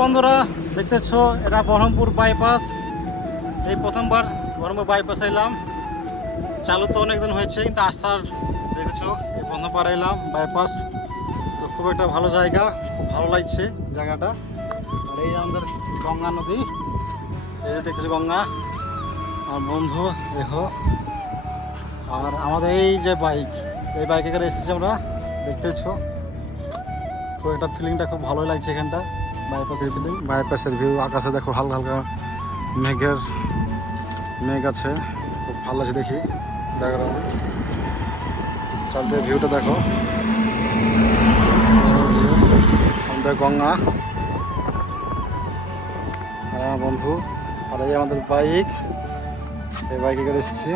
বন্ধুরা দেখতেছ এটা বহরমপুর বাইপাস। এই প্রথমবার বহরমপুর বাইপাস এলাম। চালু তো অনেকদিন হয়েছে, কিন্তু আসার দেখেছো এই প্রথমবার এলাম বাইপাস। তো খুব একটা ভালো জায়গা, খুব ভালো লাগছে জায়গাটা। আর এই আমাদের গঙ্গা নদী, এই যে দেখতেছো গঙ্গা। আর বন্ধু দেখো, আর আমাদের এই যে বাইক, এই বাইকে করে এসেছি আমরা, দেখতেছো। খুব একটা ফিলিংটা খুব ভালোই লাগছে এখানটা, বাইপাসের ফিলিং, বাইপাসের ভিউ। আকাশে দেখো হালকা হালকা মেঘ আছে, খুব ভালো লাগছে দেখি ব্যাকগ্রাউন্ড। চারদিকে ভিউটা দেখো, আমাদের গঙ্গা আর আমার বন্ধু। আর এই আমাদের বাইক, এই বাইকে করে এসেছি।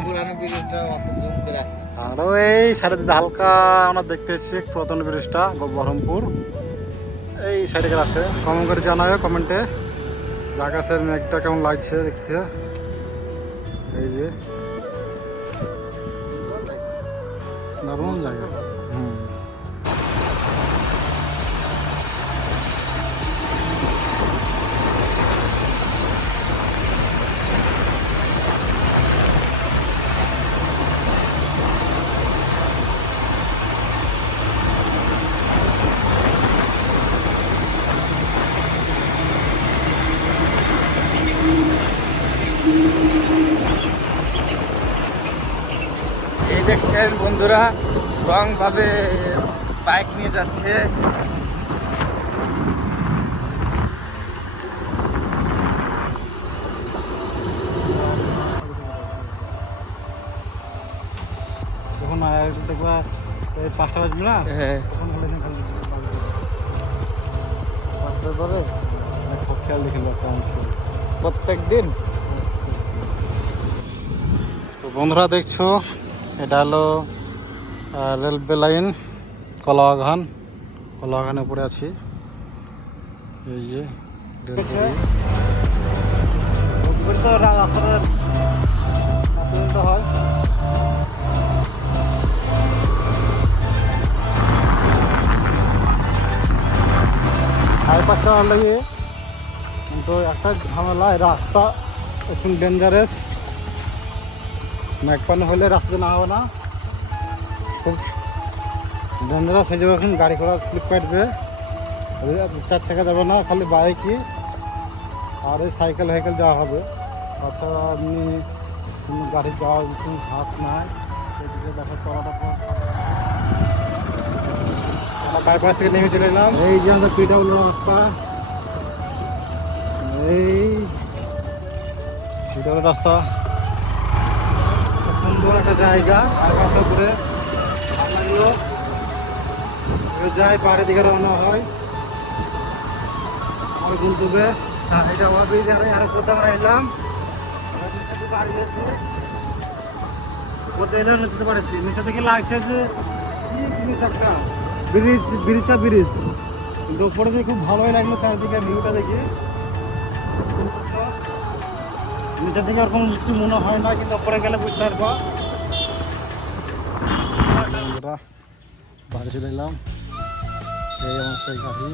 আরও এই সাইডে দিতে হালকা আমরা দেখতে এসেছি পুরাতন ব্রিজটা, বহরমপুর এই সাইডে করে আছে। কমেন্ট করে জানাবে কমেন্টে যে আকাশের মেঘটা কেমন লাগছে দেখতে। এই যে দারুণ জায়গা। এই দেখছেন বন্ধুরা, রং ভাবে বাইক নিয়ে যাচ্ছে। তখন দেখবা এই 5টা বাজবে না, হ্যাঁ, তখন পাঁচটার পরে খুব খেয়াল দেখে কেমন খেয়াল প্রত্যেক দিন। তো বন্ধুরা দেখছো, এটা হলো রেলওয়ে লাইন কলাবাগানের উপরে আছি। এই যে রাস্তাটা হয়। বাইপাসটা লাগে, কিন্তু একটা ঝামেলা, রাস্তা এখন ডেঞ্জারাস। মেঘপান হলে রাস্তা না হবে না, খুব ডেঞ্জারাস হয়ে যাবে। এখন গাড়ি ঘোড়া স্লিপ কাটবে, 4 চাকা যাবে না, খালি বাইকই আর এই সাইকেল যাওয়া হবে। তাছাড়া এমনি কোনো গাড়ি যাওয়ার কোনো হাত নাই। এদিকে দেখো চলাটা, আমরা বাইপাস থেকে নেমে চলে এলাম। এই যে আমাদের পিডাব্লিউ রাস্তা, এই পিডাব্লিউ রাস্তা, সুন্দর একটা জায়গা। বাইপাসের উপরে ভালো লাগলো। যাই পাহাড়ের দিকে রওনা হয় আমার গন্তব্যে। এটা ব্রিজ আর কোথাও আমরা এলাম, বাড়ি আছে কোথায় এলাম নিতে পারছি। নিচে থেকে লাগছে যে জিনিস একটা ব্রিজ, কিন্তু উপরে যে খুব ভালোই লাগলো চারদিকে ভিউটা দেখি। নিচের দিকে ওরকম কিছু মনে হয় না, কিন্তু উপরে গেলে বুঝতে পারবো। বাড়ি চলে এলাম, এই আমার সেই গাড়ি।